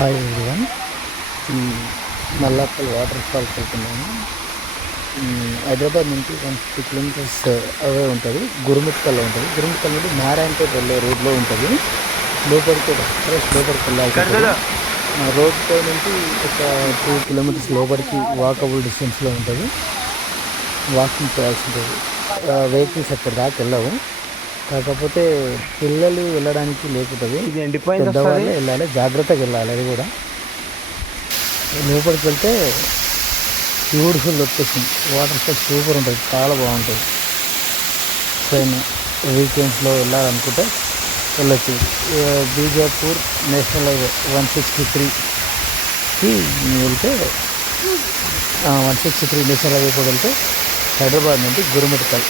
Hi everyone. Nallapal water ఫాల్కి వెళ్తున్నాము. హైదరాబాద్ నుంచి 150 కిలోమీటర్స్ అవే ఉంటుంది. గురుమిట్కల్లో ఉంటుంది. గురుమిట్కల్ నుండి నారాయణపేట వెళ్ళే రోడ్లో ఉంటుంది. లోపలికి వెళ్ళాలి. రోడ్తో నుంచి ఒక 2 కిలోమీటర్స్ లోపలికి వాకబుల్ డిస్టెన్స్లో ఉంటుంది. వాకింగ్ చేయాల్సి ఉంటుంది. వెహికల్స్ అక్కడ దాకా వెళ్ళవు. కాకపోతే పిల్లలు వెళ్ళడానికి లేకుంటుంది. పెద్దవాళ్ళు వెళ్ళాలి, జాగ్రత్తగా వెళ్ళాలి. అది కూడా లోపలికి వెళ్తే beautiful location, water fall super ఉంటుంది, చాలా బాగుంటుంది. ట్రైన్ వీకెండ్స్లో వెళ్ళాలనుకుంటే వెళ్ళొచ్చు. బీజాపూర్ నేషనల్ హైవే 163కి వెళ్తే 163 నేషనల్ హైవే కూడా వెళ్తే హైదరాబాద్ నుండి గురుమిట్కల్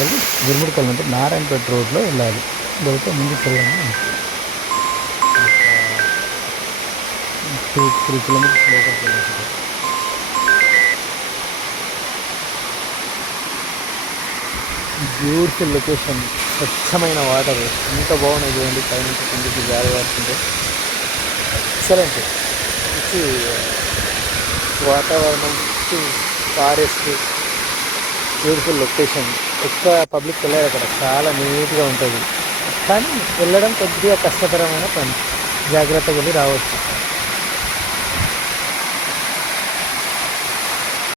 వెళ్ళి గురుమిట్కల్ నుండి నారాయణపేట రోడ్లో వెళ్ళాలి. వెళ్తే ముందుకు వెళ్ళాము. 2-3 కిలోమీటర్స్ లోపలికి వెళ్ళాలి. బ్యూటిఫుల్ లొకేషన్, స్వచ్ఛమైన వాటర్, ఎంత బాగున్నాయి చూడండి. పైనుంచి కిందికి గాలి పడుతుంటే ఎక్సలెంట్. మంచి వాతావరణం, ఫారెస్ట్, బ్యూటిఫుల్ లొకేషన్. ఎక్కువ పబ్లిక్ వెళ్ళారు అక్కడ, చాలా నీట్గా ఉంటుంది. కానీ వెళ్ళడం కొద్దిగా కష్టతరమైన పని, జాగ్రత్తగా వెళ్ళి రావచ్చు.